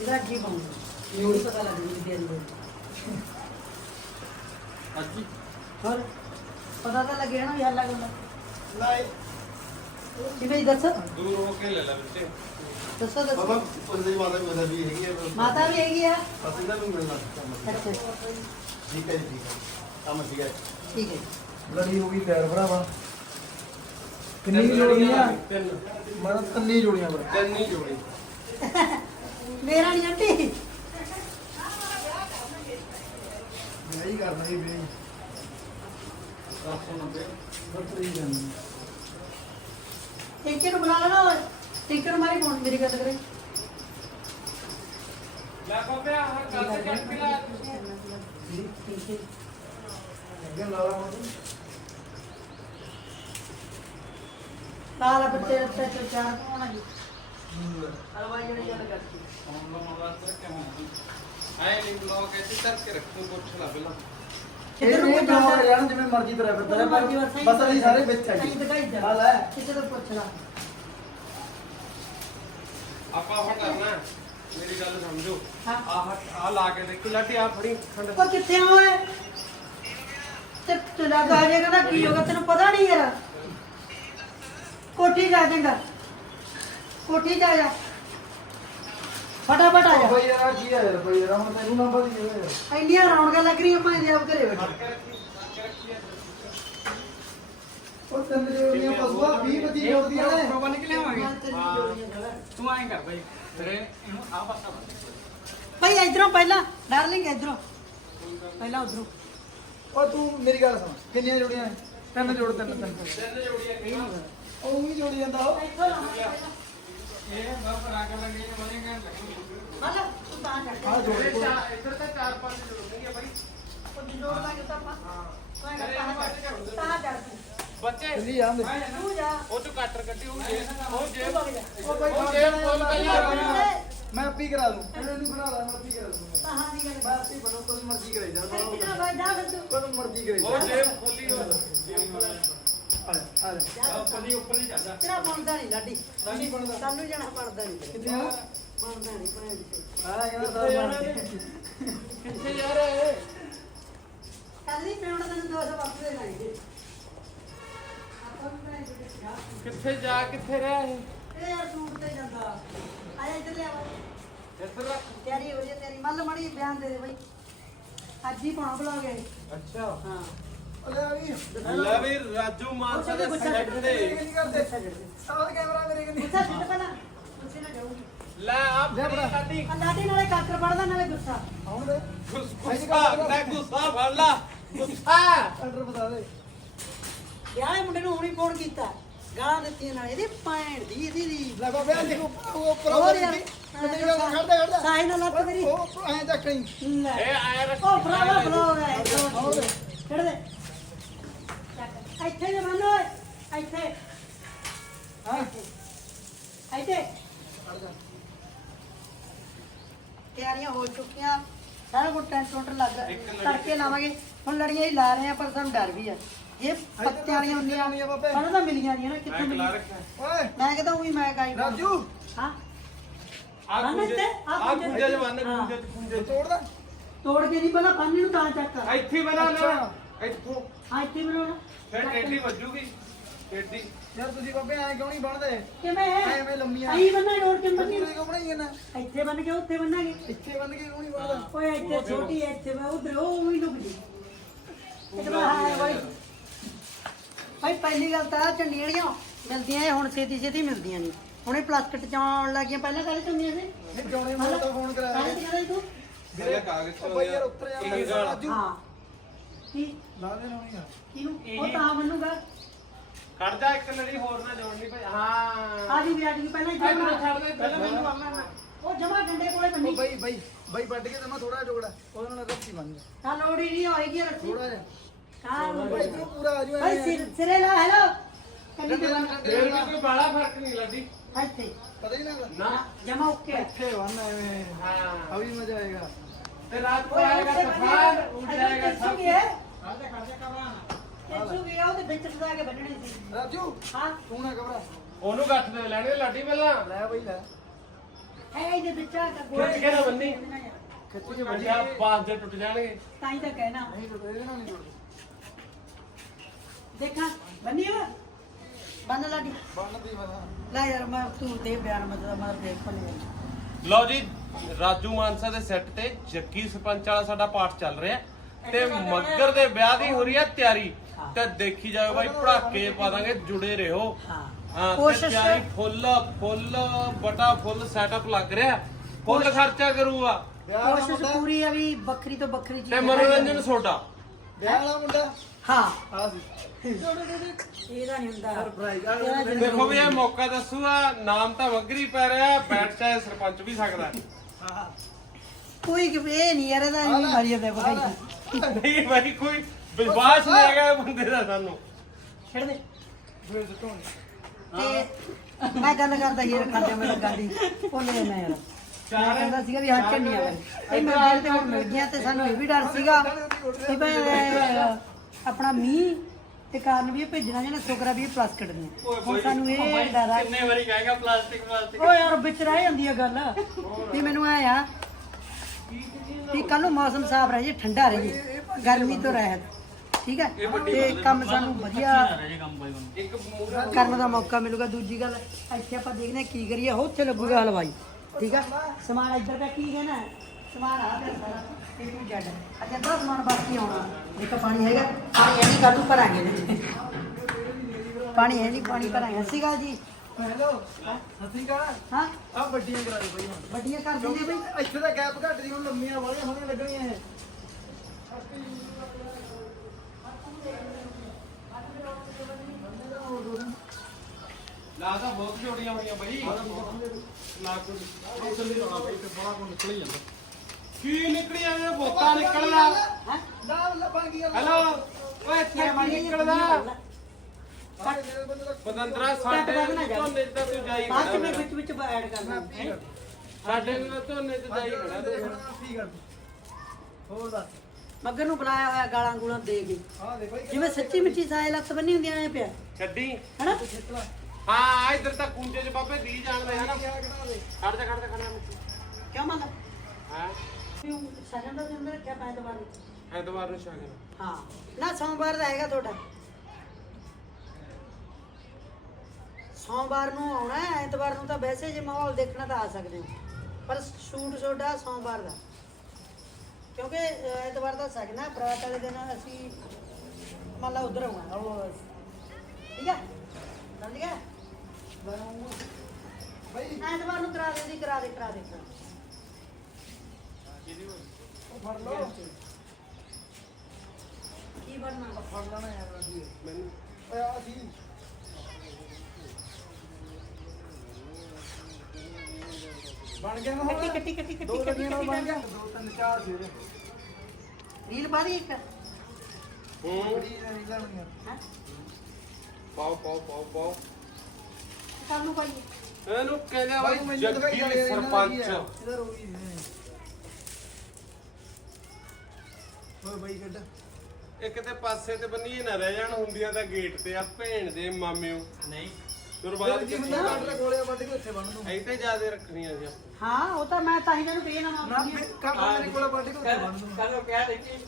ਇਹਦਾ ਕੀ ਪਾਉਂਗਾ ਇਹ ਪਤਾ ਲੱਗ ਜੂ ਦੇ ਅੰਦਰ ਅੱਜ ਹੋਰ? ਪਤਾ ਤਾਂ ਲੱਗਿਆ ਨਾ ਯਾਰ ਲੱਗਦਾ ਲਾਏ ਕਿਵੇਂ ਦੱਸੋ। ਦੂਰ ਹੋ ਕੇ ਲੈ ਲੈ ਬੱਚੇ। ਦੱਸੋ ਬਾਬਾ ਦੱਸੋ ਬੰਦੇ ਦੀ ਮਾਤਾ ਮੇਰਾ ਵੀ ਹੈਗੀ ਹੈ ਮਾਤਾ ਵੀ ਹੈਗੀ ਆ? ਪਸੰਦ ਨੂੰ ਮਿਲਣਾ ਅੱਛਾ। ਠੀਕ ਹੈ ਜੀ ਠੀਕ ਹੈ। ਕੰਮ ਠੀਕ ਹੈ। ਠੀਕ ਹੈ। ਲੜੀ ਹੋ ਗਈ ਤਿਆਰ ਭਰਾਵਾ। ਕਿੰਨੀ ਜੋੜੀਆਂ? ਤਿੰਨ। ਮੈਂ ਤਾਂ ਤਿੰਨੀ ਜੋੜੀਆਂ ਭਰਾ। ਤਿੰਨ ਜੋੜੀ। ਮੇਰਾ ਨਹੀਂ ਆਂਟੀ। ਮੈਂ ਹੀ ਕਰਨਾ ਹੀ ਵੀ 790 ਬੱਤਰੀ ਜਾਨੀ ਟਿੰਕੇ ਨੂੰ ਬੁਲਾ ਲੈਣਾ ਓਏ। ਨੂੰ ਮਾਰੀ ਫੋਨ ਮੇਰੀ ਗੱਲ ਕਰੇ। ਲੈ ਕੋਪਿਆ ਹਰ ਕੱਲ ਤੇ ਚੱਕ ਲਾ। ਟਿੰਕੇ ਅੱਗੇ ਲਾ ਲਾ ਮੈਂ ਲਾਲ ਬੱਚੇ ਤੇ ਤੇ ਚਾਰ ਕੋਣਾ ਜੀ। ਹਲਵਾਈ ਜਿਹੜੀ ਗੱਲ ਕਰਦੀ ਹੁਣ ਲੋ ਮੋਬਾਈਲ ਤੇ ਕਿਵੇਂ ਆਏ ਲਿੰਕ ਲੋ ਕੇ ਤੇ ਤਰ ਕੇ ਰੱਖੋ ਪੁੱਛ ਲਾ ਪਹਿਲਾਂ ਇਹ ਨਹੀਂ ਬਣਾਉਣਾ ਜਾਣ ਜਿਵੇਂ ਮਰਜ਼ੀ ਤੇਰਾ ਫਿਰਦਾ ਹੈ। ਪਰ ਬਸ ਅਸੀਂ ਸਾਰੇ ਵਿੱਚ ਦਿਖਾਈ ਜੀ। ਦੇ ਆ ਲੈ ਕਿਸੇ ਤੋਂ ਪੁੱਛ ਲਾ। ਆਪਾਂ ਹੁਣ ਕਰਨਾ ਹੈ। ਮੇਰੀ ਗੱਲ ਸਮਝੋ। ਹਾਂ। ਆਹ ਆ ਲਾ ਕੇ ਦੇਖੋ ਲਾਟੀ ਆ ਫੜੀ ਖੰਡ ਉਹ ਕਿੱਥੇ ਓਏ? ਤੇ ਤੁਲਾ ਗਾ ਜੇ ਕਹਿੰਦਾ ਕੀ ਹੋਗਾ ਤੈਨੂੰ ਪਤਾ ਨਹੀਂ ਯਾਰ। ਕੋਠੀ ਜਾ ਜਾਏਗਾ ਕੋਠੀ ਜਾ ਜਾ। ਫਟਾਫਟ ਆ ਜਾ। ਬਈ ਯਾਰ ਕੀ ਆ ਯਾਰ ਬਈ ਯਾਰ ਹੁਣ ਤੈਨੂੰ ਨਾ ਪਤਾ ਹੀ ਹੋਇਆ ਯਾਰ ਇੰਨੀਆਂ ਰੌਣਕਾਂ ਲੱਗ ਰਹੀਆਂ ਮੈਂ ਇਹਦੇ ਆਪ ਘਰੇ ਬੈਠੇ। ਉਹ ਤਿੰਨ ਜੋੜੀਆਂ ਪਸ਼ੂਆ 20 25 ਜੋੜਦੀਆਂ ਨੇ। ਪ੍ਰੋਬਾ ਨਿਕਲਿਆ ਹੋਵਾਂਗੇ ਹਾਂ। ਤੂੰ ਐਂ ਕਰ ਬਾਈ ਤੇਰੇ ਇਹਨੂੰ ਆ ਪਾਸਾ ਭਾਈ ਇਧਰੋਂ ਪਹਿਲਾਂ ਡਾਰਲਿੰਗ ਇਧਰੋਂ। ਪਹਿਲਾਂ ਉਧਰੋਂ। ਉਹ ਤੂੰ ਮੇਰੀ ਗੱਲ ਸੁਣ ਕਿੰਨੀਆਂ ਜੋੜੀਆਂ ਨੇ? ਤਿੰਨ ਜੋੜ ਤਿੰਨ ਤਿੰਨ ਤਿੰਨ। ਜੋੜੀਆਂ ਉਹ ਵੀ ਜੋੜੀ ਜਾਂਦਾ ਉਹ। ਇੱਧਰ ਤਾਂ ਚਾਰ ਪੰਜ ਜੋੜਨਗੇ ਬਾਈ ਬੱਚੇ ਜਾ ਉਹ ਤੋਂ ਕੱਟਰ ਕੱਢੀ ਉਹ ਜੇ ਉਹ ਜੇ ਉਹ ਬਈ ਉਹ ਜੇ ਫੁੱਲ ਪਹਿਲਾਂ ਮੈਂ ਆਪੀ ਕਰਾ ਦੂੰ ਇਹਨੂੰ ਨਹੀਂ ਬਣਾ ਲਾ ਮੈਂ ਆਪੀ ਕਰਾ ਦੂੰ ਮੈਂ ਆਪੀ ਬਣੋ ਕੋਈ ਮਰਜ਼ੀ ਕਰੇ ਜਾ ਕੋਈ ਮਰਜ਼ੀ ਕਰੇ ਉਹ ਜੇ ਖੋਲੀ ਹੋ ਜਾ ਉੱਪਰ ਹੀ ਉੱਪਰ ਹੀ ਜਾਂਦਾ ਤੇਰਾ ਬਣਦਾ ਨਹੀਂ ਲਾਡੀ। ਨਹੀਂ ਬਣਦਾ। ਸਾਨੂੰ ਜਾਣਾ ਪੜਦਾ ਨਹੀਂ। ਕਿੱਥੇ ਆ ਬਣਦਾ ਨਹੀਂ। ਭੈਣ ਆ ਸਰ ਬਣ ਕਿੱਥੇ ਜਾ ਰਿਹਾ ਹੈ ਕੱਲ ਹੀ ਪਿਉਣਾ ਤੈਨੂੰ 200 ਵਾਪਸ ਦੇ ਲਾਂਗੇ ਕਿੱਥੇ ਜਾ ਕਿੱਥੇ ਰਿਹਾ ਇਹ? ਇਹ ਯਾਰ ਸੂਟ ਤੇ ਜਾਂਦਾ। ਆਇਆ ਇੱਧਰ ਲਿਆ ਇੱਧਰ ਰੱਖ। ਤਿਆਰੀ ਹੋ ਜੇ ਤੇਰੀ ਮੱਲ ਮੜੀ ਬਿਆਨ ਦੇ ਦੇ ਬਈ। ਅੱਜ ਹੀ ਪਾਉਣਾ ਬੁਲਾਗੇ ਅੱਛਾ। ਹਾਂ। ਲੈ ਵੀ ਲੈ ਵੀ ਰਾਜੂ ਮਾਨਸਾ ਦੇ ਸੈੱਟ ਦੇ। ਕੀ ਕਰਦੇ? ਸਾਲ ਕੈਮਰਾ ਮੇਰੇ ਕਿੰਨੀ ਗੁੱਸਾ ਛੱਡ ਪਹਿਲਾਂ। ਗੁੱਸੇ ਨਾ ਜਾਊਗੀ। ਲੈ ਆ ਲੈ ਭਰਾ। ਸਾਡੀ ਆ ਲਾਡੀ ਨਾਲੇ ਕਾਕਰ ਪੜਦਾ ਨਾਲੇ ਗੁੱਸਾ। ਦੇ ਗੁੱਸਾ ਲੈ ਗੁੱਸਾ ਫੜ ਲਾ। ਗੁੱਸਾ। ਦੇ। ਵਿਆਹ ਮੁੰਡੇ ਨੂੰ ਹੁਣੀ ਫੋਨ ਕੀਤਾ। ਗਾਲਾਂ ਦਿੱਤੀਆਂ ਨਾਲ ਇਹਦੀ ਭੈਣ ਦੀ ਇਹਦੀ ਦੀ। ਯਾਰ। ਸਾਈ ਨਾਲ ਲੱਤ ਮੇਰੀ। ਇਹ ਆਇਆ ਰੱਖ ਉਹ ਭਰਾਵਾ ਬਲੋਗ ਹੈ ਛੱਡ ਦੇ। ਇੱਥੇ ਜੇ ਮੰਨ ਓਏ ਇੱਥੇ। ਹਾਂ। ਇੱਥੇ। ਖੜਦਾ ਤਿਆਰੀਆਂ ਹੋ ਚੁੱਕੀਆਂ। ਸਾਰਾ ਕੁਝ ਟੈਂਟ ਟੁੰਟ ਲੱਗ ਇੱਕ ਲੜੀ ਤੜਕੇ ਲਾਵਾਂਗੇ। ਹੁਣ ਲੜੀਆਂ ਹੀ ਲਾ ਰਹੇ ਆ ਪਰ ਸਾਨੂੰ ਡਰ ਵੀ ਆ। ਇਹ ਪੱਤਿਆਂ ਵਾਲੀਆਂ ਹੁੰਦੀਆਂ ਹੁੰਦੀਆਂ ਬਾਬੇ। ਸਾਨੂੰ ਤਾਂ ਮਿਲੀਆਂ ਨਹੀਂ ਨਾ ਮੈਂ ਕਿੱਥੋਂ ਕਲਾ ਮਿਲੀਆਂ? ਰੱਖਿਆ। ਓਏ। ਮੈਂ ਕਹਿੰਦਾ ਉਹੀ ਮੈਂ ਗਾਈ ਰਾਜੂ। ਹਾਂ। ਆ ਬੰਨ ਗੁੰਜੇ ਇੱਥੇ, ਆਹ ਆ ਗੁੰਜੇ। ਗੁੰਜੇ ਜਵਾਨ ਹਾਂ। ਗੁੰਜੇ ਗੁੰਜੇ ਤੋੜਦਾ। ਤੋੜ ਕੇ ਨਹੀਂ ਪਹਿਲਾਂ ਪਾਣੀ ਨੂੰ ਤਾਂ ਚੱਕ। ਇੱਥੇ ਬਣਾ ਨਾ। ਇੱਥੋਂ। ਹਾਂ ਇੱਥੇ ਬਣਾਉਣਾ। ਫਿਰ ਟੇਢੀ ਵੱਜੂਗੀ ਟੇਢੀ। ਯਾਰ ਤੁਸੀਂ ਬਾਬੇ ਐਂ ਕਿਉਂ ਨਹੀਂ ਬਣਦੇ? ਕਿਵੇਂ? ਐਵੇਂ ਲੰਮੀਆਂ। ਆਈ ਬੰਨਾ ਡੋਰ ਕੇ ਬੰਨੀ ਤੁਸੀਂ ਕਿਉਂ ਬਣਾਈਆਂ ਨਾ ਇੱਥੇ ਬੰਨ ਕੇ ਉੱਥੇ ਬੰਨਾਂਗੇ। ਇੱਥੇ ਬੰਨ ਕੇ ਕਿਉਂ ਨਹੀਂ ਬਣਦਾ? ਓਏ ਇੱਥੇ ਛੋਟੀ ਹੈ ਇੱਥੇ ਮੈਂ ਉਧਰ ਉਹ ਵੀ ਲੁਕ ਜੀ ਤਾਂ ਹਾਂ ਬਾਈ। ਭਾਈ ਪਹਿਲੀ ਗੱਲ ਤਾਂ ਚੰਡੀਆਂ ਜਿਹੜੀਆਂ ਮਿਲਦੀਆਂ ਇਹ ਹੁਣ ਛੇਤੀ ਛੇਤੀ ਮਿਲਦੀਆਂ ਨਹੀਂ। ਹੁਣੇ ਪਲਾਸਟਿਕ ਚ ਆਉਣ ਲੱਗੀਆਂ ਪਹਿਲਾਂ ਕਾਹਦੇ ਚੰਗੀਆਂ ਸੀ। ਨਹੀਂ ਜੋਣੇ ਮੋੜ ਤਾਂ ਫੋਨ ਕਰਾਇਆ। ਕਾਹਦੇ ਚ ਕਹਿੰਦਾ ਤੂੰ? ਮੇਰੇ ਕਾਗਜ਼ ਬਈ ਯਾਰ ਉੱਤਰ ਇਹ ਜਾ ਗਾਲ। ਰਾਜੂ। ਹਾਂ। ਕੀ? ਲਾ ਦੇ ਲਾਉਣੀ ਆ ਕਿਹਨੂੰ ਉਹ ਤਾਂ ਮੰਨੂਗਾ ਖੜ ਜਾ ਇੱਕ ਲੜੀ ਹੋਰ ਨਾ ਜੋੜਨੀ ਭਾਈ ਹਾਂ ਆ ਜੀ ਵੀ ਆ ਜੀ ਪਹਿਲਾਂ ਇੱਥੇ ਇੱਧਰ ਬਣਾ। ਛੱਡ ਦੇ ਪਹਿਲਾਂ ਮੈਨੂੰ ਕਰਨਾ ਉਹ ਜਮਾ ਡੰਡੇ ਕੋਲੇ ਉਹ ਬੰਨੀ ਬਈ ਬਈ ਬਈ ਵੱਢ ਕੇ ਤੇ ਮੈਂ ਥੋੜਾ ਜੋੜਾ ਉਹਦੇ ਨਾਲ ਰੱਖੀ ਬੰਨ ਤਾਂ ਲੋੜ ਹੀ ਨਹੀਂ ਹੋਏਗੀ ਰੱਖੀ ਥੋੜਾ ਜਿਹਾ ਹਾਂ ਬਈ ਇਧਰੋਂ ਪੂਰਾ ਆ ਜੂ ਭਾਈ ਸਿਰ ਸਿਰੇ ਲਾ ਹੈਲੋ ਕੰਨੀ ਤੇ ਬੰਨ ਫੇਰ ਵੀ ਕੋਈ ਬਾਲਾ ਫਰਕ ਨਹੀਂ ਲੱਡੀ ਇੱਥੇ ਪਤਾ ਹੀ ਨਾ ਲੱਗਾ। ਨਾ ਜਮਾ ਓਕੇ ਇੱਥੇ ਵੰਨ ਐਵੇਂ ਹਾਂ ਅਭੀ ਮਜ਼ਾ ਆਏਗਾ ਤੇ ਰਾਤ को आएगा तूफान उठ जाएगा सब ਖਾਦੇ ਖਾਦੇ ਕਰਵਾਣਾ ਕਿੱਥੋਂ ਗਿਆ ਉਹਦੇ ਵਿੱਚ ਸਦਾ ਕੇ ਬੰਨਣੀ ਸੀ। ਰਾਜੂ ਹਾਂ। ਤੂੰ ਨਾ ਘਬਰਾ ਉਹਨੂੰ ਗੱਠ ਦੇ ਲੈਣੇ ਲਾਡੀ ਪਹਿਲਾਂ? ਲੈ ਬਈ ਲੈ। ਇਹ ਇਹਦੇ ਵਿੱਚ ਆ ਕੇ ਖਿੱਚ ਕੇ ਨਾ ਬੰਨੀ। ਖਿੱਚ ਕੇ ਅੱਛਾ ਬਾਂਸ ਦੇ ਟੁੱਟ ਜਾਣਗੇ। ਤਾਂ ਹੀ ਤਾਂ ਕਹਿਣਾ। ਨਹੀਂ ਟੁੱਟੇ ਇਹਦੇ ਨਾਲ ਨਹੀਂ ਟੁੱਟਦੇ ਦੇਖਾਂ ਬੰਨੀ ਵਾ ਬੰਨ ਲਾਡੀ। ਬੰਨਦੀ ਬਣਾ ਲੈ ਯਾਰ ਮੈਂ ਤੂੰ ਤੇ ਬਿਆਨ ਮਤਲਬ ਮੈਂ ਦੇਖ ਪਣੀ ਲਓ ਜੀ ਰਾਜੂ ਮਾਨਸਾ ਦੇ ਸੈੱਟ ਤੇ ਜੱਗੀ ਸਰਪੰਚ ਵਾਲਾ ਸਾਡਾ ਪਾਠ ਚੱਲ ਰਿਹਾ। ਤੇ ਮੱਗਰ ਦੇ ਵਿਆਹ ਦੀ ਹੋ ਰਹੀ ਹੈ ਤਿਆਰੀ। ਤੇ ਦੇਖੀ ਜਾਓ ਬਾਈ ਪੜਾਕੇ ਪਾ ਦਾਂਗੇ ਜੁੜੇ ਰਹੋ। ਹਾਂ। ਹਾਂ ਕੋਸ਼ਿਸ਼- ਤਿਆਰੀ ਫੁੱਲ ਫੁੱਲ ਬਟਾ ਫੁੱਲ ਸੈਟਅਪ ਲੱਗ ਰਿਹਾ। ਫੁੱਲ ਖਰਚਾ ਕਰੂਗਾ। ਕੋਸ਼ਿਸ਼ ਪੂਰੀ ਆ ਵੀ ਵੱਖਰੀ ਤੋਂ ਵੱਖਰੀ ਚੀਜ਼ ਤੇ ਮਨੋਰੰਜਨ ਸੋਡਾ ਵਿਆਹ ਵਾਲਾ ਮੁੰਡਾ? ਹਾਂ। ਸੀ ਇਹਦਾ ਨਹੀਂ ਹੁੰਦਾ। ਸਰਪ੍ਰਾਈਜ਼ ਇਹਦਾ ਜ਼ਰੂਰ- ਦੇਖੋ ਵੀ ਇਹ ਮੌਕਾ ਦੱਸੂਗਾ ਨਾਮ ਤਾਂ ਮੱਗਰੀ ਪੈ ਰਿਹਾ ਬੈਠ ਚਾਹੇ ਸਰਪੰਚ ਵੀ ਸਕਦਾ ਹਾਂ। ਇਹ ਨਹੀਂ ਯਾਰ ਇਹਦਾ ਨਹੀਂ ਭਾਈ ਕੋਈ ਵਿਸ਼ਵਾਸ ਨਹੀਂ ਹੈਗਾ ਇਹ ਬੰਦੇ ਦਾ ਸਾਨੂੰ। ਛੱਡ ਦੇ। ਫਿਰ ਸੁੱਟੋਂ ਤੇ ਮੈਂ ਗੱਲ ਕਰਦਾ ਹੀ ਖਾਂਦੇ ਮੈਂ ਗੱਲ ਦੀ ਉਹਨੇ ਨਾ ਯਾਰ। ਮੈਂ ਕਹਿੰਦਾ ਸੀਗਾ ਵੀ ਹਾਂ ਚੰਨੀਆਂ ਵਾਲੀ ਇਹ ਮਿਲ ਤੇ ਹੁਣ ਮਿਲ ਗਿਆ ਤੇ ਸਾਨੂੰ ਇਹ ਵੀ ਡਰ ਸੀਗਾ ਕਿ ਇਹ ਆਪਣਾ ਮੀਂਹ ਤੇ ਕਾਰਨ ਵੀ ਇਹ ਭੇਜਣਾ ਜਾਂ ਸ਼ੁਕਰ ਵੀ ਪਲਾਸਟਿਕ ਦੀਆਂ ਹੁਣ ਸਾਨੂੰ ਇਹ ਡਰ ਆ। ਕਿੰਨੇ ਵਾਰੀ ਕਹੇਗਾ ਪਲਾਸਟਿਕ ਪਲਾਸਟਿਕ ਓ ਯਾਰ ਵਿੱਚ ਰਹਿ ਜਾਂਦੀ ਆ ਗੱਲ। ਵੀ ਮੈਨੂੰ ਐ ਆ ਵੀ ਕੱਲ ਨੂੰ ਮੌਸਮ ਸਾਫ਼ ਰਹੇ ਜੇ ਠੰਡਾ ਰਹੇ ਜੇ ਗਰਮੀ ਤੋਂ ਰਹਿਤ। ਠੀਕ ਹੈ? ਤੇ ਕੰਮ ਸਾਨੂੰ ਵਧੀਆ ਜੇ ਕਰਨ ਦਾ ਮੌਕਾ ਮਿਲੂਗਾ ਦੂਜੀ ਗੱਲ ਇੱਥੇ ਆਪਾਂ ਦੇਖਦੇ ਹਾਂ ਕੀ ਕਰੀਏ ਉੱਥੇ ਲੱਗੂਗਾ ਹਲਵਾਈ। ਠੀਕ ਹੈ? ਸਮਾਨ ਇੱਧਰ ਦਾ ਕੀ ਹੈ ਨਾ? ਸਮਾਨ ਆ ਤੇ ਸਾਰਾ। ਇਹ ਟੂ ਜੱਡ ਅੱਛਾ ਦਸ ਸਮਾਨ ਬਾਕੀ ਆਉਣਾ। ਇੱਕ ਪਾਣੀ ਹੈਗਾ ਪਾਣੀ ਹੈ ਨਹੀਂ ਕੱਲ ਨੂੰ ਭਰਾਂਗੇ। ਪਾਣੀ ਹੈ ਨਹੀਂ ਪਾਣੀ ਭਰਾਂਗੇ। ਸੀਗਾ ਜੀ। ਹੈਲੋ ਸਤਿ ਸ਼੍ਰੀ ਅਕਾਲ। ਹਾਂ। ਆ ਵੱਡੀਆਂ ਕਰਾ ਦੇ ਬਈ ਹੁਣ। ਵੱਡੀਆਂ ਕਰ ਦਿੰਦੇ ਬਈ। ਇੱਥੇ ਤਾਂ ਗੈਪ ਘੱਟ ਦੀ ਹੁਣ ਲੰਮੀਆਂ ਵਾਲੀਆਂ ਹੋਣੀਆਂ ਲੱਗਣੀਆਂ ਇਹ। ਲਾ ਤਾਂ ਬਹੁਤ ਜੋੜੀਆਂ ਹੋਈਆਂ ਬਾਈ। ਲਾ ਕੋਈ ਕੀ ਨਿਕਲੀ ਜਾਂਦੇ। ਬੋਤਾ ਨਿਕਲਦਾ। ਹਾਂ ਲੱਭਣ ਕੀ ਗੱਲ ਹੈਲੋ। ਓਏ ਇੱਥੇ ਕੀ ਨਿਕਲਦਾ। ਪਤੰਦਰਾ ਸਾਡੇ ਝੋਨੇ ਚ ਤਾਂ ਤੂੰ ਜਾਈ ਬਾਅਦ ਚ ਖੜਾ ਮੈਂ ਵਿੱਚ ਵਿੱਚ ਐਡ ਕਰਨਾ ਹੈ ਸਾਡੇ ਨੂੰ ਝੋਨੇ ਚ ਜਾਈ ਖੜਾ ਤੂੰ। ਠੀਕ ਕਰ ਹੋਰ ਦੱਸ। ਮੱਗਰ ਨੂੰ ਬੁਲਾਇਆ ਹੋਇਆ ਗਾਲਾਂ ਗੂਲਾਂ ਦੇ ਕੇ। ਜਿਵੇਂ ਸੱਚੀ ਮਿੱਠੀ ਸਾਏ ਲੱਤ ਬੰਨੀ ਹੁੰਦੀਆਂ ਐ ਪਿਆ। ਛੱਡੀ? ਹੈਨਾ? ਹਾਂ ਇੱਧਰ ਤਾਂ ਕੁੰਜੇ ਚ ਬਾਬੇ ਦੀ ਜਾਣਦੇ ਹਨਾ? ਕਿਆ ਕਢਾ ਦੇ? ਖੜ ਜਾ ਖੜ ਜਾ ਖੜ ਜਾ। ਕਿਉਂ ਮੰਗ ਹਾਂ? ਸਗਨ ਦਾ ਦਿਨ ਰੱਖਿਆ ਪੈ ਦਵਾਰ ਐਤਵਾਰ ਨੂੰ ਸ਼ਾਗਨ। ਹਾਂ। ਨਾ ਸੋਮਵਾਰ ਦਾ ਹੈਗਾ ਤੁਹਾਡਾ। ਸੋਮਵਾਰ ਨੂੰ ਆਉਣਾ ਹੈ ਐਤਵਾਰ ਨੂੰ ਤਾਂ ਵੈਸੇ ਜੇ ਮਾਹੌਲ ਦੇਖਣਾ ਤਾਂ ਆ ਸਕਦੇ ਹੋ। ਪਰ ਸ਼ੂਟ ਤੁਹਾਡਾ ਸੋਮਵਾਰ ਦਾ। ਕਿਉਂਕਿ ਐਤਵਾਰ ਦਾ ਸਗਨਾ ਬਰਾਤ ਵਾਲੇ ਦਿਨ ਅਸੀਂ ਮੰਨ ਲਾ ਉਧਰ ਆਉਣਾ ਉਹ ਠੀਕ ਹੈ ਸਮਝ ਗਿਆ? ਬਈ। ਐਤਵਾਰ ਨੂੰ ਕਰਾ ਦੇ ਕਰਾ ਦੇ ਕਰਾ ਦੇ ਕਰਾ ਦੇ। ਉਹ ਫੜ ਲਓ। ਕੀ ਬਣਨਾ? ਫੜ ਲੈਣਾ ਯਾਰ ਮੈਨੂੰ ਓਏ ਆ ਸੀ ਬਣ ਗਿਆ ਨਾ ਹੁਣ? ਕੱਟੀ ਕੱਟੀ ਕੱਟੀ ਦੋ ਕੱਟੀ ਕੱਟੀ ਗੱਡੀਆਂ ਨਾਲ ਬਣ ਗਿਆ। ਕੱਟੀ ਦੋ ਤਿੰਨ ਚਾਰ ਜਿਹੜੇ ਰੀਲ ਪਾ ਦੀ ਇੱਕ? ਹੂੰ। ਬੜੀ ਰੀਲਾਂ ਬਣੀਆਂ। ਹੈ? ਪਾਓ ਪਾਓ ਪਾਓ ਪਾਓ। ਕੱਲ ਨੂੰ ਪਾਈਏ। ਇਹਨੂੰ ਕਹਿੰਦੇ ਆ ਬਾਈ ਬਾਈ। ਮੈਨੂੰ ਦਿਖਾਈ ਜੱਗੀ ਜਾਂਦੇ ਇਹਨਾਂ ਦਾ ਕੀ ਸਰਪੰਚ ਹੈ? ਇਹਦਾ ਰੋਈ ਨੇ ਹੋਰ ਬਾਈ ਕੱਢ। ਇੱਕ ਤੇ ਪਾਸੇ ਤੇ ਬੰਨੀਏ ਨਾ ਰਹਿ ਜਾਣ ਹੁੰਦੀਆਂ ਤਾਂ ਗੇਟ ਤੇ ਆ ਭੈਣ ਦੇ ਮਾਮਿਓ। ਨਹੀਂ। ਦੁਰਬਾਦ ਜੀ ਹੁੰਦਾ ਕੱਢ ਕੋਲੇ ਵੱਢ ਕੇ ਉੱਥੇ ਬੰਨ ਦੂੰ ਇੱਥੇ ਜਿਆਦੇ ਰੱਖਣੀਆਂ ਸੀ। ਹਾਂ ਉਹ ਤਾਂ ਮੈਂ ਤਾਂ ਹੀ ਤੈਨੂੰ ਕਹੀ ਨਾ ਨਾ ਫਿਰ ਕੱਢ ਮੇਰੇ ਕੋਲੇ ਵੱਢ ਕੇ ਉੱਥੇ ਬੰਨ ਦੂੰ ਕੱਲ ਕਿਹਾ ਦੇਖੀ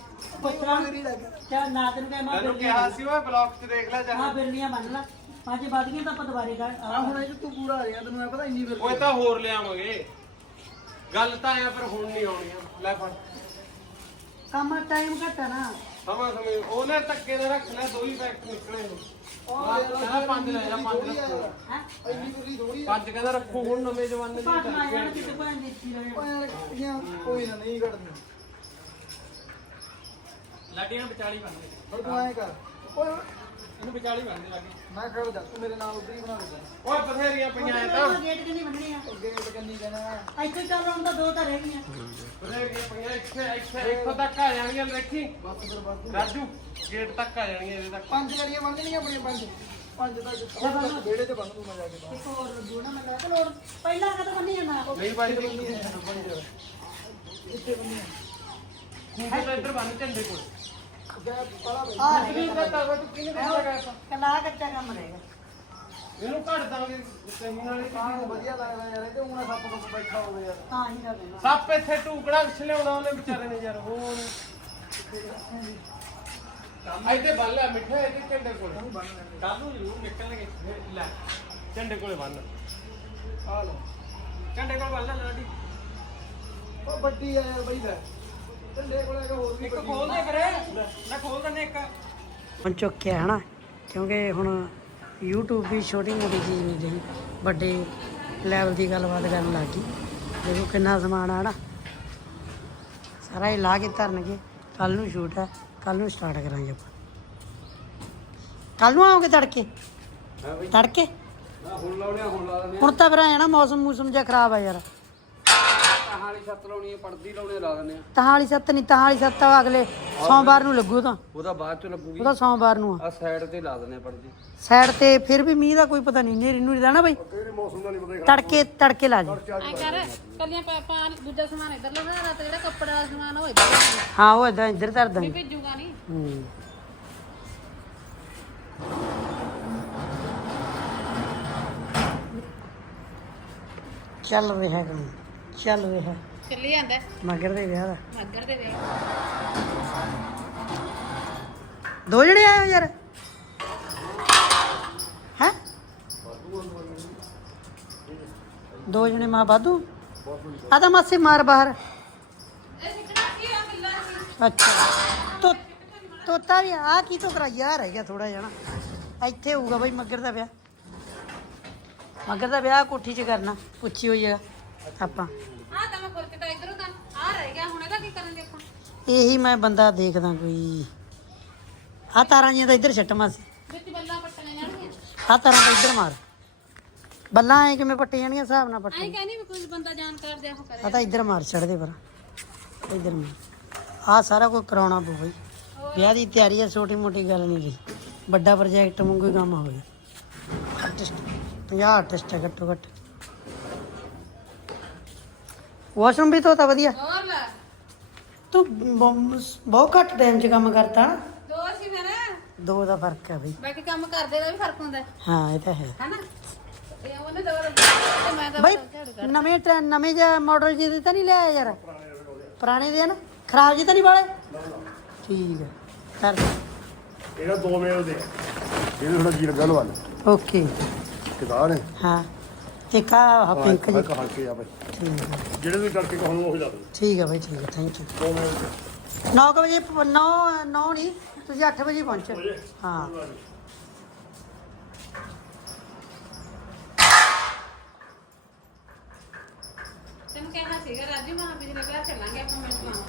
ਪੁੱਤਰਾ ਮੇਰੀ ਲੱਗ ਚਾ ਨਾ ਤੈਨੂੰ ਕਹਿ ਮੈਂ ਤੈਨੂੰ ਕਿਹਾ ਸੀ ਓਏ ਬਲੌਕ 'ਚ ਦੇਖ ਲੈ ਹਾਂ ਜਾ ਬਿਰਲੀਆਂ ਮੰਨ ਲਾ। ਪੰਜ ਵੱਧ ਗਈਆਂ ਤਾਂ ਆਪਾਂ ਦੁਬਾਰੇ ਕਰ ਆ ਹੁਣ ਇਹ 'ਚ ਤੂੰ ਪੂਰਾ ਆ ਗਿਆ ਤੈਨੂੰ ਇਹ ਪਤਾ ਇੰਨੀ ਫਿਰ ਓਏ ਤਾਂ ਹੋਰ ਲਿਆਵਾਂਗੇ। ਗੱਲ ਤਾਂ ਆ ਪਰ ਹੁਣ ਨਹੀਂ ਆਉਣੀਆਂ। ਲੈ ਫੜ। ਕੰਮ ਟਾਈਮ ਘੱਟ ਆ ਨਾ। ਸਮਾਂ ਸਮੇਂ ਉਹਨੇ ਧੱਕੇ ਨਾਲ ਰੱਖ ਲੈ ਦੋ ਹੀ ਪੈਕਟ ਨਿਕਲੇ ਨੇ ਕਹਿੰਦਾ ਪੰਜ ਲੈ ਜਾ ਪੰਜ ਰੱਖੋ। ਹੈ? ਇੰਨੀ ਕੁਰੀ ਥੋੜੀ ਪੰਜ ਕਹਿੰਦਾ ਰੱਖੋ ਹੁਣ ਨਵੇਂ ਜਮਾਨੇ ਪਾਟ ਦੀ ਮਾਰ ਜਾਣਾ ਧੱਕੇ ਕਿਤੇ ਭਾਂ ਦੇਖੀ ਰਹੇ ਓਏ ਯਾਰ ਕੋਈ ਨਾ ਨਹੀਂ ਕੱਢਦੀ ਲਾਡੀ ਨੂੰ ਵਿਚਾਲੀ ਬਣ ਗਏ। ਪਰ ਤੂੰ ਐਂ ਕਰ। ਓਏ ਇਹਨੂੰ ਵਿਚਾਲੀ ਬਣ ਗਏ ਲਾਡੀ। ਮੈਂ ਕਰ ਜਾ ਤੂੰ ਮੇਰੇ ਨਾਲ ਉੱਧਰ ਹੀ ਬਣਾ ਦੇ ਓਏ ਬਥੇਰੀਆਂ ਪਈਆਂ ਐ ਤਾਂ। ਗੇਟ ਕਿੰਨੀ ਬੰਨਣੀ ਆ? ਅੱਗੇ ਤੇ ਕੰਨੀ ਕਹਿਣਾ ਇੱਥੇ ਚੱਲ ਰਹਾ ਹੁੰਦਾ ਦੋ ਤਾਂ ਰਹਿ ਗਈਆਂ। ਬਥੇਰੀਆਂ ਪਈਆਂ ਇੱਥੇ ਇੱਥੇ ਇੱਥੋਂ ਤੱਕ ਆ ਜਾਣਗੀਆਂ ਦੇਖੀ ਬਸ ਫਿਰ ਬਸ ਰਾਜੂ ਗੇਟ ਤੱਕ ਆ ਜਾਣਗੀਆਂ ਇਹਦੇ ਤੱਕ। ਪੰਜ ਗੜੀਆਂ ਬੰਨ ਦੇਣੀਆਂ ਆਪਣੀਆਂ ਪੰਜ ਪੰਜ ਤੱਕ ਵਿਹੜੇ ਤੇ ਬੰਨ ਦੂੰ ਮੈਂ ਜਾ ਕੇ ਬਾਹਰ। ਇੱਕ ਹੋਰ ਲੱਗੂ ਨਾ ਮੈਂ ਕਿਹਾ ਲੋੜ। ਪਹਿਲਾਂ ਕਦੋਂ ਬੰਨੀ ਜਾਂਦਾ ਨਹੀਂ ਬਾਈ ਬੰਨੀ ਹੈ ਬੰਨੀ ਜਾ ਇੱਥੇ ਬੰਨੀ ਤਾਂ ਇੱਧਰ ਬੰਨ ਝੰਡੇ ਕੋਲ। ਗੈਪ ਵਾਲਾ ਬਈ ਆ ਨਹੀਂ ਤਾਂ ਕਿਹਨੇ ਦਿੱਤਾ ਗਾ ਕਲਾ ਕੱਚਾ ਕੰਮ ਰਹੇਗਾ ਇਹਨੂੰ ਘੜ ਦਾਂਗੇ ਕਹੀਂ ਨਾਲੇ ਵਧੀਆ ਲੱਗਦਾ ਯਾਰ ਇਹ ਤੇ ਉਹਨਾਂ ਸੱਪ ਸੁੱਪ ਬੈਠਾ ਹੋਵੇ ਯਾਰ। ਤਾਂ ਹੀ ਨਾ। ਸੱਪ ਇੱਥੇ ਟੂਕੜਾ ਛਲਿਆਉਣਾ ਉਹਨੇ ਵਿਚਾਰੇ ਨੇ ਯਾਰ ਉਹਨੇ ਇੱਥੇ ਬੰਨ ਲਿਆ ਮਿੱਠਾ ਇਹਦੇ ਝੰਡੇ ਕੋਲ। ਕੱਲ ਨੂੰ ਜ਼ਰੂਰ ਨਿਕਲਣਗੇ ਲੈ ਝੰਡੇ ਕੋਲੇ ਬੰਨ। ਆ ਲੋ ਝੰਡੇ ਕੋਲ ਵੱਲ ਲੈ ਲਾਡੀ। ਉਹ ਵੱਡੀ ਆ ਯਾਰ ਬਈ ਲੈ। ਕੋਲੇ ਇੱਕ ਹੋਰ ਵੀ ਇੱਕ ਵੱਡੀ ਖੋਲ ਦੇ ਕਰੇ ਮੈਂ ਖੋਲ ਦਿੰਦੇ ਇੱਕ। ਹੁਣ ਚੁੱਕਿਆ ਹਨਾ ਕਿਉਂਕਿ ਹੁਣ YouTube ਵੀ ਛੋਟੀ ਮੋਟੀ ਚੀਜ਼ ਨਹੀਂ ਰਹੀ ਵੱਡੇ ਲੈਵਲ ਦੀ ਗੱਲਬਾਤ ਕਰਨ ਲੱਗ ਗਈ। ਦੇਖੋ ਕਿੰਨਾ ਸਮਾਨ ਆ ਨਾ। ਸਾਰਾ ਇਹ ਲਾ ਕੇ ਧਰਨਗੇ। ਕੱਲ ਨੂੰ ਸ਼ੂਟ ਹੈ ਕੱਲ ਨੂੰ ਸਟਾਰਟ ਕਰਾਂਗੇ ਆਪਾਂ। ਕੱਲ ਨੂੰ ਆਓਗੇ ਤੜਕੇ? ਤੜਕੇ? ਹੁਣ ਲਾਉਣੇ ਹੁਣ ਲਾ ਦਿੰਦੇ ਹੁਣ ਤਾਂ ਫਿਰ ਆਇਆ ਨਾ ਮੌਸਮ ਮੂਸਮ ਜਿਹਾ ਖਰਾਬ ਆ ਯਾਰ। ਤਾਂ ਵਾਲੀ ਛੱਤ ਲਾਉਣੀ ਹੈ ਪਰਦੀ ਲਾਉਣੇ ਲਾ ਦਿੰਦੇ ਆ। ਤਹਾਂ ਵਾਲੀ ਸੱਤ ਨਹੀਂ ਤਹਾਂ ਵਾਲੀ ਸੱਤ ਅਗਲੇ ਸੋਮਵਾਰ ਨੂੰ ਲੱਗੂ ਤਾਂ। ਉਹਦਾ ਬਾਅਦ ਚ ਲੱਗੂਗੀ। ਉਹਦਾ ਸੋਮਵਾਰ ਨੂੰ ਆ। ਆ ਸਾਈਡ ਤੇ ਲਾ ਦਿੰਦੇ ਆ ਪਰਦੀ। ਸਾਈਡ ਤੇ ਫਿਰ ਵੀ ਮੀਂਹ ਦਾ ਕੋਈ ਪਤਾ ਨਹੀਂ ਨੇਰੀ ਨੂੰ ਨਾ ਬਈ। ਕਿਹੜੇ ਮੌਸਮ ਦਾ ਨਹੀਂ ਪਤਾ ਤੜਕੇ ਤੜਕੇ ਲਾ ਜੀ। ਐ ਕਰ ਕੱਲੀਆਂ ਪਾਪਾਂ ਦੂਜਾ ਸਮਾਨ ਇੱਧਰ ਲਾਉਣਾ ਰਾਤ ਜਿਹੜਾ ਕੱਪੜਾ ਦਾ ਸਮਾਨ ਉਹ ਇੱਧਰ ਲਾਉਣਾ। ਹਾਂ ਉਹ ਇਦਾਂ ਇੱਧਰ ਧਰ ਵੀ ਦਾਂਗੇ। ਭੇਜੂਗਾ ਨਹੀਂ ਹੂੰ। ਚੱਲ ਰਿਹਾ ਕੰਮ। ਚੱਲ ਰਿਹਾ ਚੱਲੀ ਜਾਂਦਾ। ਮਗਰ ਦੇ ਵਿਆਹ ਦਾ। ਮੱਗਰ ਦੇ ਵੇ ਦੋ ਜਣੇ ਆਏ ਹੋ ਯਾਰ? ਹੈ? ਦੋ ਜਣੇ ਮਾਂ ਬਾਦੂ? ਆ ਤਾਂ ਮਾਸੇ ਮਾਰ ਬਾਹਰ। ਅੱਛਾ। ਤੋ ਤੋਤਾ ਵੀ ਆ। ਕੀ ਤੋਂ ਕਰਾ ਯਾਰ ਰਹਿ ਗਿਆ ਥੋੜਾ ਨਾ। ਇੱਥੇ ਹੋਊਗਾ ਬਈ ਮੱਗਰ ਦਾ ਵਿਆਹ। ਮੱਗਰ ਦਾ ਵਿਆਹ ਕੋਠੀ 'ਚ ਕਰਨਾ। ਪੁੱਛੀ ਹੋਈ ਆ ਆਪਾਂ। ਆ ਤਾਂ ਮੈਂ ਕੁਰਤੇ ਤਾਂ ਇੱਧਰੋਂ ਤਾਂ ਆ ਰਹਿ ਗਿਆ ਹੁਣ ਇਹਦਾ ਕੀ ਕਰਨ ਦੇ ਆਪਾਂ? ਇਹੀ ਮੈਂ ਬੰਦਾ ਦੇਖਦਾ ਕੋਈ। ਆ ਤਾਰਾਂ ਜੀਆਂ ਤਾਂ ਇੱਧਰ ਛੱਟ ਮਾਸੀ ਵਿੱਚ ਬੱਲਾਂ ਪੱਟੀਆਂ ਜਾਣਗੀਆਂ? ਆ ਤਾਰਾਂ ਤਾਂ ਇੱਧਰ ਮਾਰ। ਬੱਲਾਂ ਐ ਕਿਵੇਂ ਪੱਟੀ ਜਾਣੀਆਂ ਹਿਸਾਬ ਨਾਲ ਐਂ ਪੱਟੀ ਕਹਿੰਦੀ ਵੀ ਕੋਈ ਬੰਦਾ ਜਾਣਕਾਰ ਦੇ ਉਹ ਕਰੇ ਆ ਤਾਂ ਇੱਧਰ ਮਾਰ ਛੱਡ ਦੇ ਪਰ। ਇੱਧਰ ਮਾਰ। ਆ ਸਾਰਾ ਕੁਝ ਕਰਾਉਣਾ ਪਊ ਬਈ। ਵਿਆਹ ਦੀ ਤਿਆਰੀ ਹੈ ਛੋਟੀ ਮੋਟੀ ਗੱਲ ਨਹੀਂ ਜੀ। ਵੱਡਾ ਪ੍ਰੋਜੈਕਟ ਵਾਂਗੂ ਹੀ ਕੰਮ ਹੋ ਗਿਆ। ਆਰਟਿਸਟ 50 ਆਰਟਿਸਟ ਘੱਟੋ ਘੱਟ ਵਾਸ਼ਰੂਮ ਵੀ ਧੋਤਾ ਵਧੀਆ? ਹੋਰ ਲੈ। ਤੂੰ ਬ- ਬਹੁਤ ਘੱਟ ਟਾਈਮ 'ਚ ਕੰਮ ਕਰਤਾ ਨਾ। ਦੋ ਸੀ ਫਿਰ। ਦੋ ਦਾ ਫ਼ਰਕ ਹੈ ਬਈ। ਬਾਕੀ ਕੰਮ ਕਰਦੇ ਦਾ ਵੀ ਫ਼ਰਕ ਹੁੰਦਾ। ਹੈ ਹਾਂ ਇਹ ਤਾਂ ਹੈ। ਹੈਨਾ? ਇਹ ਉਹਨੇ ਦੋ ਤੇ ਮੈਂ ਤਾਂ ਬਈ ਝਾੜੂ ਕਰ ਨਵੇਂ ਟ੍ਰੈ- ਨਵੇਂ ਜਿਹਾ ਮਾਡਲ ਜਿਹੇ ਦੇ ਤਾਂ ਨਹੀਂ ਲਿਆਇਆ ਯਾਰ? ਪੁਰਾਣੇ ਦੇ ਆ ਨਾ? ਖਰਾਬ ਜਿਹੇ ਤਾਂ ਨਹੀਂ ਵਾਲੇ? ਠੀਕ ਹੈ ਕਰ ਇਹਦਾ ਦੋ ਮੇਲ ਦੇ ਇਹਦੇ ਥੋੜਾ ਜੀ ਲੱਗਾ ਲਵਾ ਓਕੇ ਕਿਦਾਰ ਹੈ ਹਾਂ। ਇੱਕ ਆ ਪਿੰਕ ਜੀ। ਕਹਾ ਕੇ ਆ ਬਈ। ਠੀਕ ਹੈ ਜਿਹੜੇ ਵੀ ਕਰਕੇ ਕਹੂੰ ਉਹ ਜਾ ਠੀਕ ਹੈ ਬਈ ਠੀਕ ਹੈ ਥੈਂਕ ਯੂ ਦੋ ਮੇਲ ਦੇ 9 ਵਜੇ 9 9 ਨਹੀਂ ਤੁਸੀਂ 8 ਵਜੇ ਪਹੁੰਚੋ। ਹਾਂ ਤੈਨੂੰ ਕਹਿਣਾ ਸੀਗਾ ਰਾਜੂ ਮਹਾਂ ਪਿਛਲੇ ਵਿਆਹ ਚੱਲਾਂਗੇ ਆਪਾਂ ਮਿੰਟ ਲਾਉਂ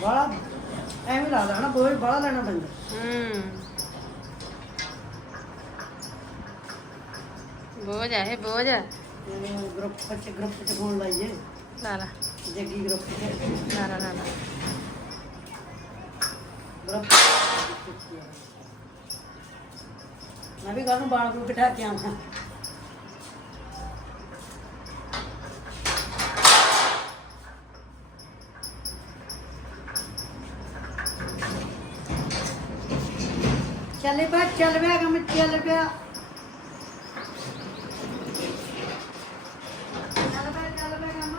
ਬੜਾ ਐਵੇਂ ਲਾ ਲੈਣਾ ਬੋਝ ਬੜਾ ਲੈਣਾ ਪੈਂਦਾ। ਹੂੰ। ਬੋਝ ਹੈ ਬੋਝ। ਗਰੁੱਪ ਚ ਗਰੁੱਪ ਚ ਫੋਨ ਲਾਈਏ। ਲਾ ਲਾ। ਜੱਗੀ ਗਰੁੱਪ ਚ ਲਾ ਲਾ ਲਾ ਲਾ। ਗਰੁੱਪ ਮੈਂ ਵੀ ਕੱਲ ਨੂੰ ਬਾਣ ਨੂੰ ਬਿਠਾ ਕੇ ਆਵਾਂ। ਚੱਲੇ ਬਾ ਚੱਲ ਪਿਆ ਕੰਮ ਚੱਲ ਪਿਆ। ਚੱਲ ਪਿਆ ਚੱਲ ਪਿਆ ਕੰਮ।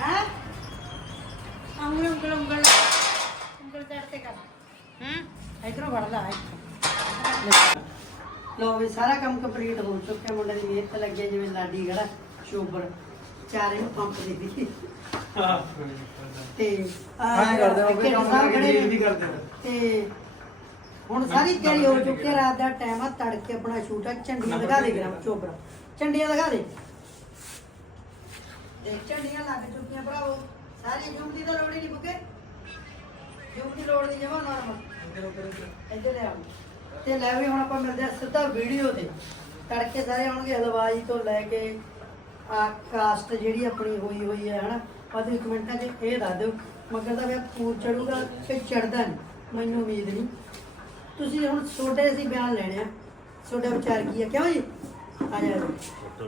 ਹੈ? ਉਂਗਲ ਉਂਗਲ ਉਂਗਲ ਉਂਗਲ ਚੜ੍ਹ ਤੇ ਕਰ। ਹੂੰ? ਇਧਰੋਂ ਵੜ ਲਾ ਇੱਥੋਂ। ਲੋ ਵੀ ਸਾਰਾ ਕੰਮ ਕੰਪਲੀਟ ਹੋ ਚੁੱਕਿਆ। ਮੁੰਡੇ ਦੀ ਮਿਹਨਤ ਲੱਗੀ ਜਿਵੇਂ ਲਾਡੀ ਖੜਾ ਸ਼ੋਬਰ ਚਾਰੇ ਨੂੰ ਪੰਪ ਦੇ ਦੀ ਤੇ ਹਾਂ ਕਰਦੇ ਹੋ ਕਿਹੜੇ ਕੰਮ ਸਾਹਿਬ ਕਰਕੇ ਖੜੇ ਵੀ ਨੇ। ਕਰਦੇ ਹੋ ਤੇ ਹੁਣ ਸਾਰੀ ਤਿਆਰੀ ਹੋ ਚੁੱਕੀ ਹੈ ਰਾਤ ਦਾ ਟਾਈਮ ਆ ਤੜਕੇ ਆਪਣਾ ਸ਼ੂਟ ਆ ਝੰਡੀਆਂ ਲਗਾ ਦੇ ਗ੍ਰਾਮ ਚੋਬਰਾ ਝੰਡੀਆਂ ਲਗਾ ਦੇ। ਤੇ ਝੰਡੀਆਂ ਲੱਗ ਚੁੱਕੀਆਂ ਭਰਾਵੋ। ਸਾਰੀ ਜੁਮਦੀ ਦਾ ਲੋੜ ਹੀ ਨਹੀਂ ਬੁਕੇ। ਜੁਮਦੀ ਲੋੜ ਨਹੀਂ ਜਮਾ ਨਾਰਮਲ ਇੱਧਰ ਲੈ ਆਓ। ਤੇ ਲੈ ਵੀ ਹੁਣ ਆਪਾਂ ਮਿਲਦੇ ਆ ਸਿੱਧਾ ਵੀਡੀਓ ਤੇ। ਤੜਕੇ ਸਾਰੇ ਆਉਣਗੇ ਹਲਵਾਈ ਤੋਂ ਲੈ ਕੇ ਆ ਕਾਸਟ ਜਿਹੜੀ ਆਪਣੀ ਹੋਈ ਹੋਈ ਹੈ ਹਨਾ? ਆਦੀ ਕਮੈਂਟਾਂ 'ਚ ਇਹ ਦੱਸ ਦਿਓ। ਮਗਰ ਦਾ ਵਿਆਹ ਪੂਰ ਚੜੂਗਾ ਕਿ ਚੜਦਾ ਨਹੀਂ। ਮੈਨੂੰ ਉਮੀਦ ਨਹੀਂ। ਤੁਸੀਂ ਹੁਣ ਛੋਟੇ ਅਸੀਂ ਬਿਆਨ ਲੈਣੇ ਆ। ਤੁਹਾਡਾ ਵਿਚਾਰ ਕੀ ਹੈ ਕਿਉਂ ਜੀ? ਆ ਜਾ।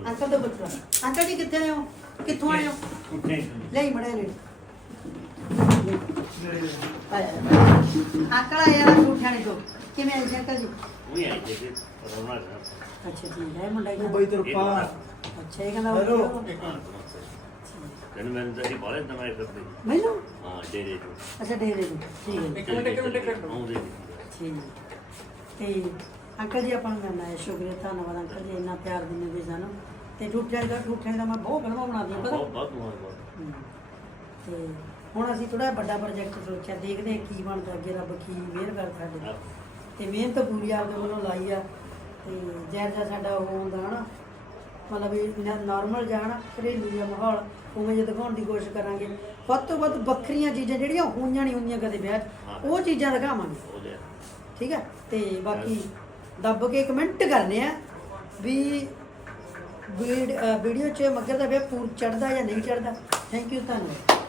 ਅੰਕਲ ਦਾ ਬੱਚਾ ਅੰਕਲ ਜੀ ਕਿੱਥੇ ਆਏ ਹੋ? ਕਿੱਥੋਂ ਆਏ ਹੋ? ਲੈ ਮੜੇ ਲੈ ਅੰਕਲ ਆਇਆ ਨਾ ਠੂਠਾਣੇ ਤੋਂ ਕਿਵੇਂ ਆਏ ਸੀ ਅੰਕਲ ਜੀ? ਅੱਛਾ ਜੀ ਹੈ ਮੁੰਡਾ ਉਹ ਇਹਦਾ। ਬਈ ਤੇ ਰੁਪਾ ਅੱਛਾ ਇਹ ਕਹਿੰਦਾ ਹੈਲੋ। ਮੈਨੂੰ? ਹਾਂ ਡੇਰੇ ਤੋਂ। ਅੱਛਾ ਡੇਰੇ ਤੋਂ। ਠੀਕ ਹੈ। ਇੱਕ ਮਿੰਟ ਇੱਕ ਮਿੰਟ ਇੱਕ ਮਿੰਟ। ਆਉਂਦੇ ਠੀਕ ਹੈ। ਤੇ ਅੰਕਲ ਜੀ ਆਪਾਂ ਨੂੰ ਮਿਲਣਾ ਹੈ। ਸ਼ੁਕਰੀਆ ਧੰਨਵਾਦ ਅੰਕਲ ਜੀ। ਇੰਨਾ ਪਿਆਰ ਦਿੰਦੇ ਜੀ ਸਾਨੂੰ। ਤੇ ਠੂਠਿਆਂ ਦਾ ਠੂਠਿਆਂ ਦਾ ਮੈਂ ਬਹੁਤ ਫਿਲਮਾਂ ਬਣਾਉਂਦੀ ਹਾਂ ਬਹੁਤ ਪਤਾ ਬਹੁਤ ਬਹੁਤ। ਹਮ। ਤੇ ਹੁਣ ਅਸੀਂ ਥੋੜਾ ਵੱਡਾ ਪ੍ਰੋਜੈਕਟ ਸੋਚਿਆ ਦੇਖਦੇ ਹਾਂ ਕੀ ਬਣਦਾ ਅੱਗੇ ਰੱਬ ਕੀ ਮਿਹਰ ਕਰ ਸਾਡੇ ਤੇ। ਤੇ ਮਿਹਨਤ ਪੂਰੀ ਆਪਦੇ ਵੱਲੋਂ ਲਾਈ ਆ। ਤੇ ਜੈਰ ਜਿਹਾ ਸਾਡਾ ਉਹ ਹੁੰਦਾ ਹਨਾ? ਮਤਲਬ ਵੀ ਨਾਰਮਲ ਜਾਣ ਘਰੇਲੂ ਜਿਹਾ ਮਾਹੌਲ। ਉਵੇਂ ਜਿਹਾ ਦਿਖਾਉਣ ਦੀ ਕੋਸ਼ਿਸ਼ ਕਰਾਂਗੇ। ਵੱਧ ਤੋਂ ਵੱਧ ਵੱਖਰੀਆਂ ਚੀਜ਼ਾਂ ਜਿਹੜੀਆਂ ਹੋਈਆਂ ਨਹੀਂ ਹੁੰਦੀਆਂ ਕਦੇ ਵਿਆਹ 'ਚ ਉਹ ਚੀਜ਼ਾਂ ਦਿਖਾਵਾਂਗੇ। ਠੀਕ ਹੈ? ਤੇ ਬਾਕੀ ਦੱਬ ਕੇ ਕਮੈਂਟ ਕਰਨੇ ਆ ਵੀ ਵੀਡੀਓ 'ਚ ਮੱਗਰ ਦਾ ਵਿਆਹ ਪੂਰ ਚੜਦਾ ਜਾਂ ਨਹੀਂ ਚੜਦਾ ਥੈਂਕ ਯੂ ਧੰਨਵਾਦ।